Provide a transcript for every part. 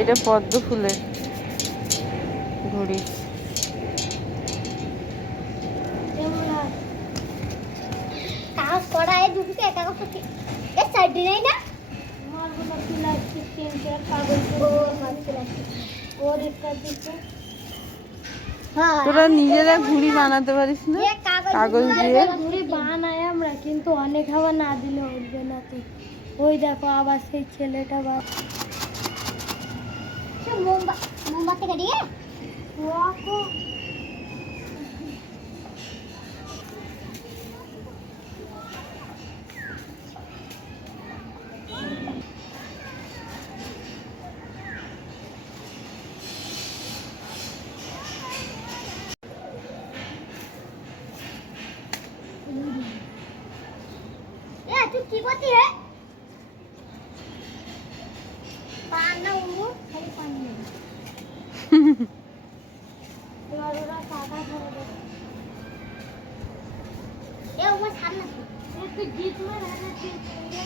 এটা পদ্ম ফুলের ঘুড়ি। তোরা নিজেরা ঘুড়ি বানাতে পারিস না? কাগজ দিয়ে ঘুড়ি বানাই আমরা, কিন্তু অনেক হাওয়া না দিলে উঠবে না। তো ওই দেখো আবার সেই ছেলেটা মোমবাতি কাটিয়ে तू की करती है? पाना उंगू खाली पानी है। तुम्हारा सादा खा दे। ये वो सामने से। ये तो जीत में रहना चाहिए।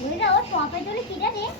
मेरा और पापा जो ने किधर है?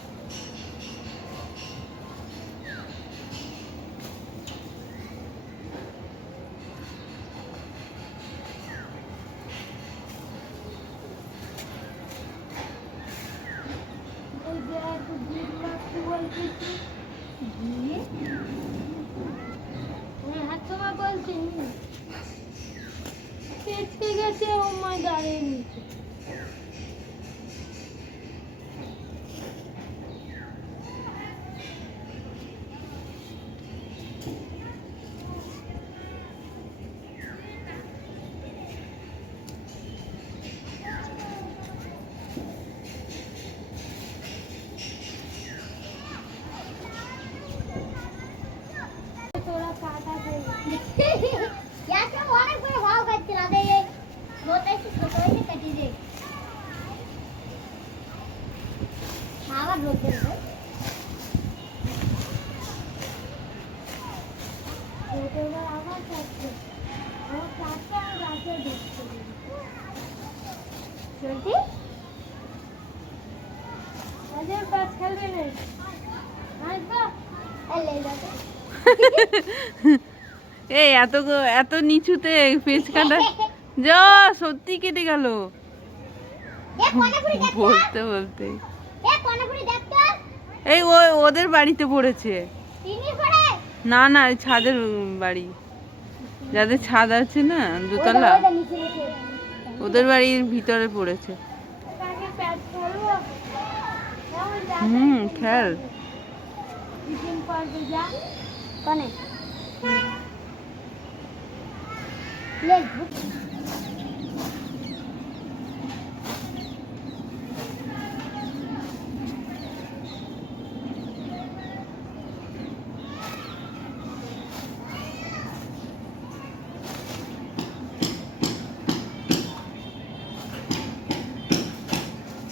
এই এত নিচুতে পেঁচকাটা যা সত্যি কেটে গেল বলতে বলতে। এই ওদের বাড়িতে পড়েছে। না না ছাদের বাড়ি, যাদের ছাদ আছে না দোতলা, ওদের বাড়ির ভিতরে পড়েছে। খেল।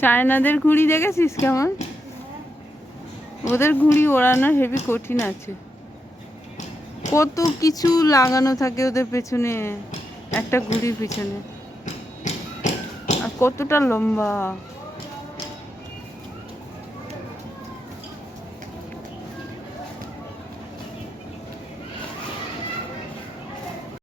চায়নাদের ঘুড়ি দেখেছিস কেমন? ওদের ঘুড়ি ওড়ানো হেভি কঠিন আছে, কত কিছু লাগানো থাকে ওদের পেছনে, একটা ঘুড়ির পিছনে, আর কতটা লম্বা।